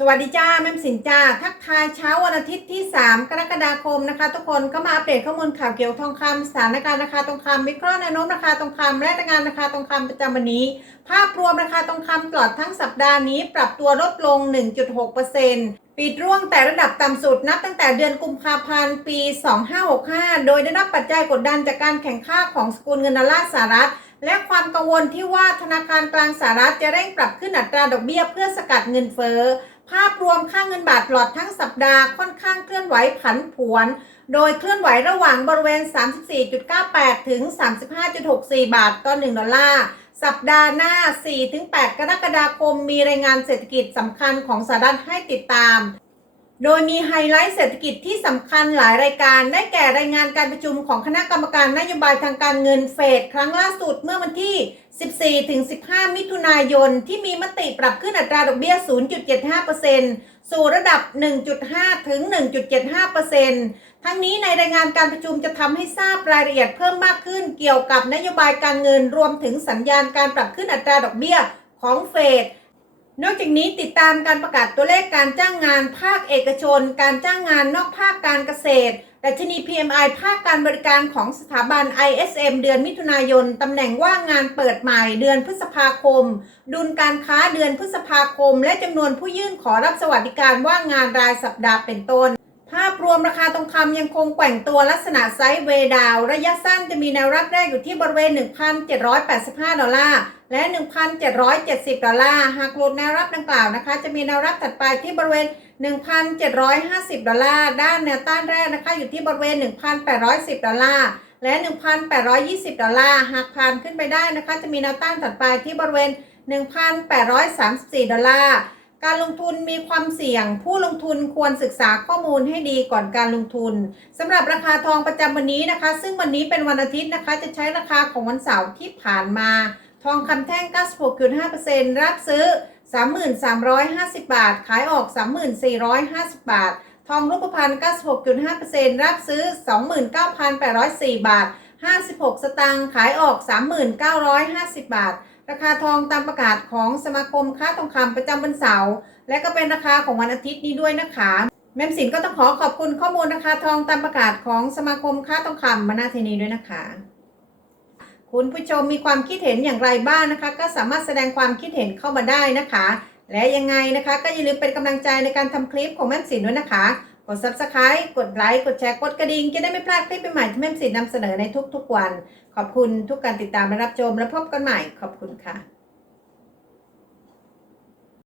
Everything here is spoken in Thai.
สวัสดีจ้าแม่สินจ้าทักทายเช้าวันอาทิตย์ที่ 3 กรกฎาคมนะคะ ทุกคนก็มาอัปเดตข้อมูลข่าวเกี่ยวกับทองคำสถานการณ์ราคาทองคำวิเคราะห์แนวโน้มราคาทองคำและรายงานราคาทองคำประจำวันนี้ ภาพรวมราคาทองคำตลอดทั้งสัปดาห์นี้ ปรับตัวลดลง 1.6%ปิดร่วงแต่ระดับต่ำสุดนับตั้งแต่เดือนกุมภาพันธ์ปี 2565 โดยได้รับปัจจัยกดดันจากการแข่งข้าของสกุลเงินดอลลาร์สหรัฐ และความกังวลที่ว่าธนาคารกลางสหรัฐจะเร่งปรับขึ้นอัตราดอกเบี้ยเพื่อสกัดเงินเฟ้อ ภาพรวมค่าเงินบาทตลอดทั้งสัปดาห์ค่อนข้างเคลื่อนไหวผันผวน โดยเคลื่อนไหวระหว่างบริเวณ 34.98 ถึง 35.64 บาทต่อ 1 ดอลลาร์ สัปดาห์หน้า 4-8 กรกฎาคม มีรายงานเศรษฐกิจสำคัญของสหรัฐให้ติดตาม โดยมีไฮไลท์เศรษฐกิจที่สำคัญหลายรายการ ได้แก่รายงานการประชุมของคณะกรรมการนโยบายทางการเงินเฟดครั้งล่าสุดเมื่อวันที่ 14-15 มิถุนายนที่มีมติปรับขึ้นอัตราดอกเบี้ย 0.75%สู่ระดับ 1.5 ถึง 1.75%ทั้งนี้ในรายงานการประชุมจะทำให้ทราบรายละเอียดเพิ่มมากขึ้นเกี่ยวกับนโยบายการเงินรวมถึงสัญญาณการปรับขึ้นอัตราดอกเบี้ยของเฟด นอกจากนี้ติดตามการประกาศตัวเลขการจ้างงานภาคเอกชน การจ้างงานนอกภาคการเกษตรดัชนี PMI ภาคการบริการของสถาบัน ISM เดือนมิถุนายน ตำแหน่งว่างงานเปิดใหม่เดือนพฤษภาคม ดุลการค้าเดือนพฤษภาคม และจำนวนผู้ยื่นขอรับสวัสดิการว่างงานรายสัปดาห์เป็นต้น ภาพรวมราคาทองคำยังคงแกว่งตัวลักษณะไซด์เวดาว ระยะสั้นจะมีแนวรับแรกอยู่ที่บริเวณ 1,785 ดอลลาร์ และ 1,770 ดอลลาร์ หากหลุดแนวรับดังกล่าวนะคะ จะมีแนวรับถัดไปที่บริเวณ 1,750 ดอลลาร์ ด้านแนวต้านแรกนะคะอยู่ที่บริเวณ 1,810 ดอลลาร์ และ 1,820 ดอลลาร์ หากผ่านขึ้นไปได้นะคะ จะมีแนวต้านถัดไปที่บริเวณ 1,834 ดอลลาร์ การลงทุนมีความเสี่ยง ผู้ลงทุนควรศึกษาข้อมูลให้ดีก่อนการลงทุนสำหรับราคาทองประจำวันนี้นะคะ ซึ่งวันนี้เป็นวันอาทิตย์นะคะ จะใช้ราคาของวันเสาร์ที่ผ่านมา ทองคำแท่ง 96.5%รับซื้อ3350 บาท ขายออก 3450 บาท ทองรูปพรรณ96.5%รับซื้อ 29,804 บาท 56 สตางค์ขายออก 3950 บาท ราคาทองตามประกาศของสมาคมค้าทองคำประจำวันเสาร์และก็เป็นราคาของวันอาทิตย์นี้ด้วยนะคะแม่มสินก็ต้องขอขอบคุณข้อมูลราคาทองตามประกาศของสมาคมค้าทองคำมานาเทนีด้วยนะคะ คุณผู้ชมมีความคิดเห็นอย่างไรบ้างนะคะ ก็สามารถแสดงความคิดเห็นเข้ามาได้นะคะ และยังไงนะคะ ก็อย่าลืมเป็นกำลังใจในการทำคลิปของแม่มสินด้วยนะคะ กด subscribe กดไลค์ กดแชร์ กดกระดิ่ง จะได้ไม่พลาดคลิปใหม่ที่แม่สินนำเสนอในทุกๆวัน ขอบคุณทุกการติดตามและรับชม และพบกันใหม่ ขอบคุณค่ะ